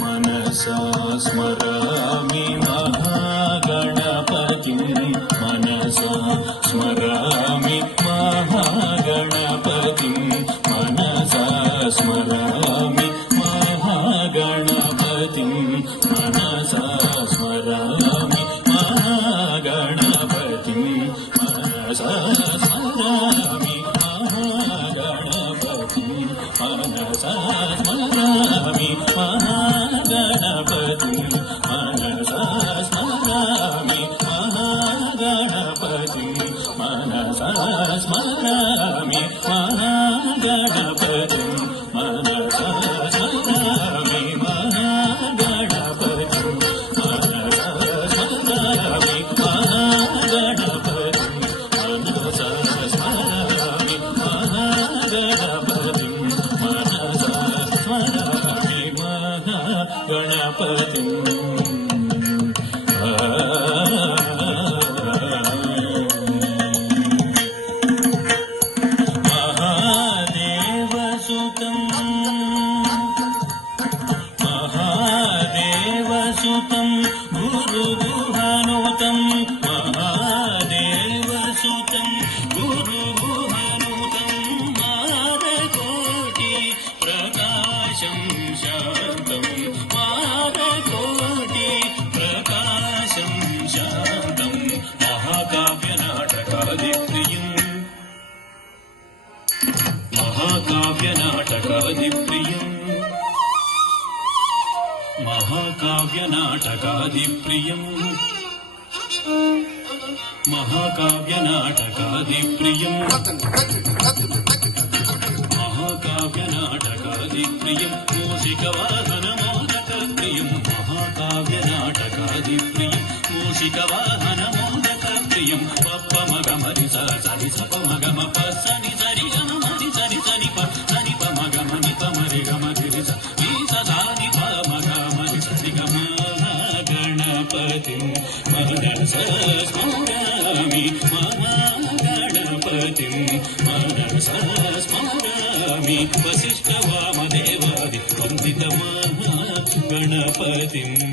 मनसा स्मरामि महागणपतिं मनसा स्मरामि महागणपतिं मनसा स्मरामि महागणपतिं मनसा स्मरामि महागणपतिं मनसा स्मरामि महागणपतिं मनसा स्मरामि महागणपतिं मनसा स्मरामि महागणपतिं मनसा स्मरामि महागणपतिं मनसा स्मरामि महागणपतिं मनसा स्मरामि महागणपतिं मनसा स्मरामि महागणपतिं मनसा स्मरामि महागणपतिं महादेवसुतं गुरुगुहानुतं महादेवसुतं गुरुगुहानुतं मारकोटि प्रकाशं शान्तं मारकोटि प्रकाशं शान्तं महाकाव्यनाटकादिप्रियं महाकाव्यनाटकादिप्रियं महाकाव्यनाटकादिप्रियं महाकाव्यनाटकादिप्रियं महाकाव्यनाटकादिप्रियं मूषिकवाहनमोदकप्रियं महाकाव्यनाटकादिप्रियं मूषिकवाहनमोदकप्रियं पप्पमगमरि सरि सपमगमप सनि सरि गममरि सरि सनि प सनि पमगमनि पमरि गमगिरि स नी महागणपतिं मनसा स्मरामि महागणपतिं मनसा स्मरामि वसिष्ठवामदेवादि वन्दितमहागणपतिम्